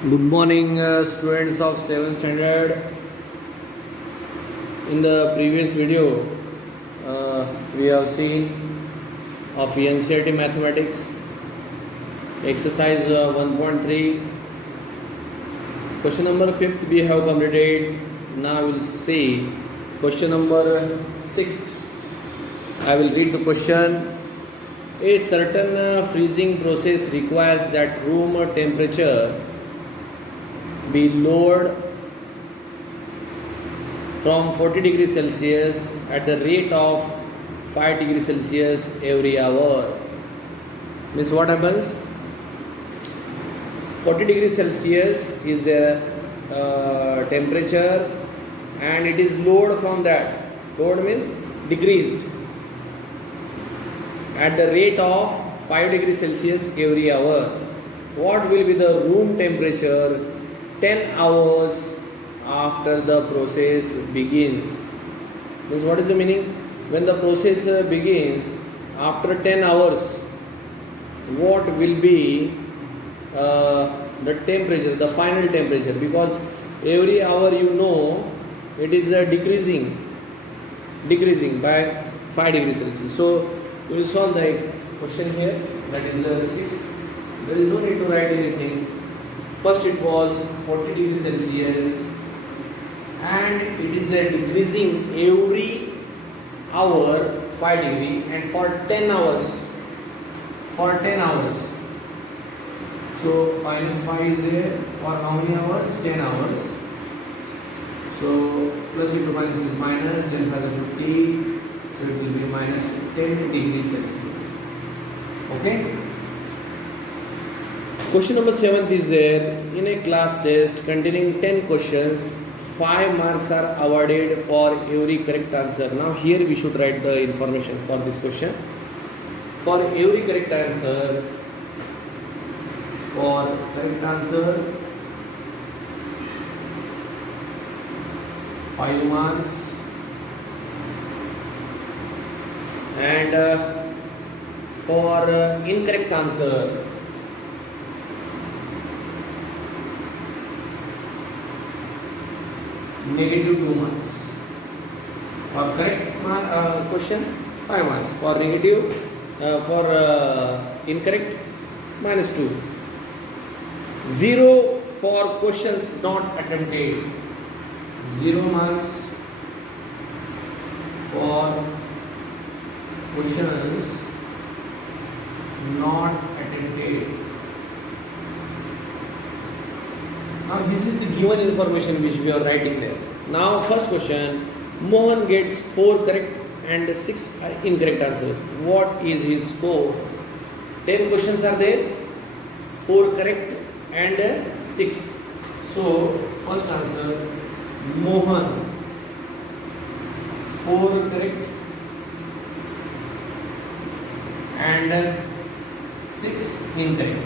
Good morning, students of 7th standard. In the previous video, we have seen of NCERT mathematics exercise 1.3. Question number 5th we have completed. Now we will see question number 6th. I will read the question. A certain freezing process requires that room temperature be lowered from 40 degrees Celsius at the rate of 5 degrees Celsius every hour. Means what happens? 40 degrees Celsius is the temperature, and it is lowered from that. Lowered means decreased at the rate of 5 degrees Celsius every hour. What will be the room temperature 10 hours after the process begins? Means what is the meaning? When the process begins after 10 hours, what will be the temperature, the final temperature? Because every hour it is decreasing by 5 degrees Celsius. So we will solve the question here, that is the 6th. There is no need to write anything. First it was 40 degrees Celsius and it is decreasing every hour 5 degree, and for 10 hours. So minus 5 is there for how many hours? 10 hours. So plus into minus is minus, 10 5 is 50. So it will be minus 10 degrees Celsius. Okay. Question number 7th is there. In a class test containing 10 questions, 5 marks are awarded for every correct answer. Now here we should write the information for this question. For every correct answer, 5 marks. And for incorrect answer, negative 2 marks. For correct question, 5 marks. For negative, for incorrect, minus 2. 0 for questions not attempted. 0 marks for questions not attempted. Now this is the given information which we are writing there. Now first question, Mohan gets 4 correct and 6 incorrect answers. What is his score? 10 questions are there, 4 correct and 6. So first answer, Mohan 4 correct and 6 incorrect.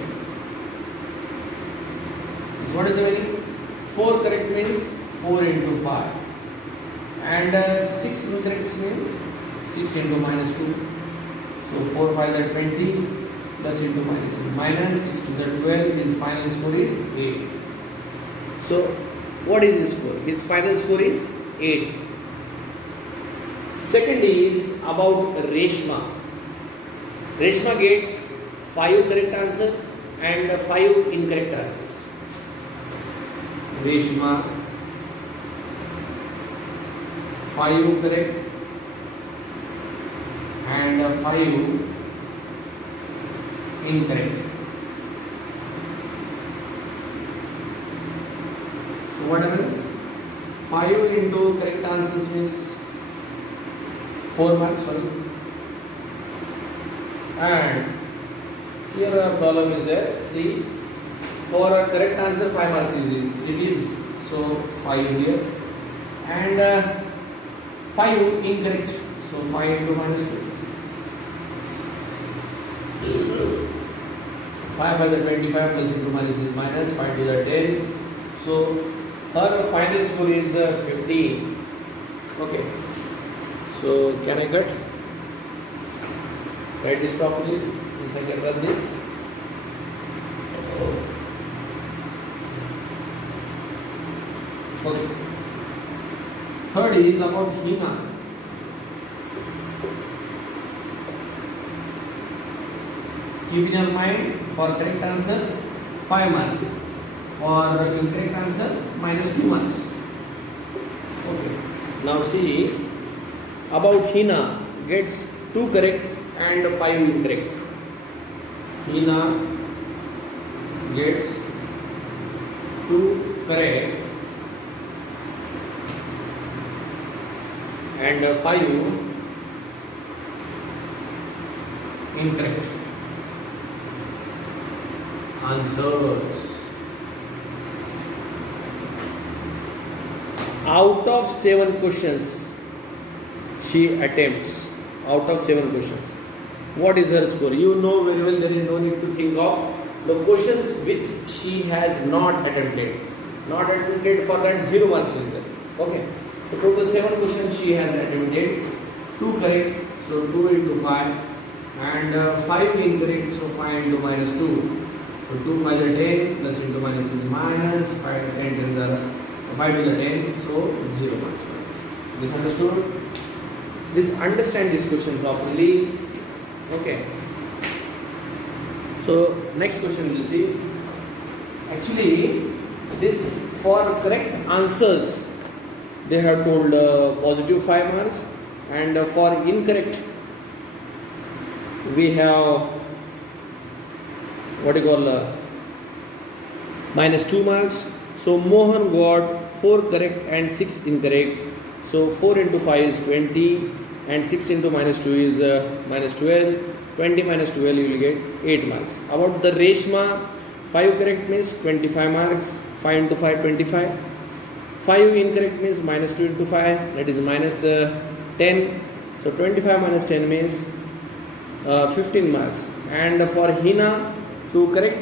So what is the meaning? 4 correct means 4 into 5, and 6 incorrect means 6 into minus 2. So 4 5 are 20, plus into minus 6 to the 12. His final score is 8. So what is his score? His final score is 8. Second is about Reshma. Reshma gets 5 correct answers and 5 incorrect answers. Reshma 5 correct and 5 incorrect. So what happens? 5 into correct answers means 4 marks, sorry. And here a problem is there. See, for a correct answer 5 marks it is. So 5 here and 5 incorrect. So 5 into minus 2. 5 by the 25 plus into minus is minus, 5 to the 10. So her final score is 15. Okay. So can I cut? Write this properly. Since I can run this. Okay. Third is about Hina. Keep in your mind, for correct answer 5 marks, for incorrect answer -2 marks. Okay. Now see, about Hina gets 2 correct and 5 incorrect. Hina gets 2 correct and 5 incorrect answers. Out of 7 questions she attempts, out of 7 questions, what is her score? You know very well, there is no need to think of the questions which she has not attempted. Not attempted, for that 0 marks is there. Okay. So total 7 questions she has attempted, 2 correct, so 2 into 5, and 5 incorrect, so 5 into -2. So 2 5 are 10, plus into minus is minus, 5 10 10 are 5 to the 10, so 0 marks for this. This understood? This understand this question properly. Okay. So next question you see. Actually, this for correct answers they have told positive 5 marks, and for incorrect we have what you call -2 marks. So Mohan got 4 correct and 6 incorrect. So 4 into 5 is 20, and 6 into -2 is -12. 20 minus 12 you will get 8 marks. About the Reshma, 5 correct means 25 marks. 5 into 5 25. 5 incorrect means -2 into 5, that is -10. So 25 minus 10 means 15 marks. And for Hina, 2 correct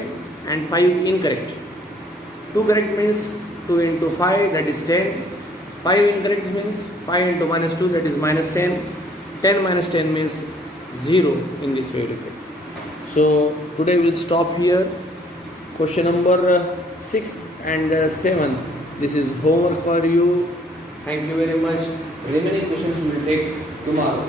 and 5 incorrect. 2 correct means 2 into 5, that is 10. 5 incorrect means 5 into -2, that is -10. 10 minus 10 means 0 in this way. So today we will stop here. Question number 6th and 7th. This is homework for you. Thank you very much. Remaining questions we will take tomorrow.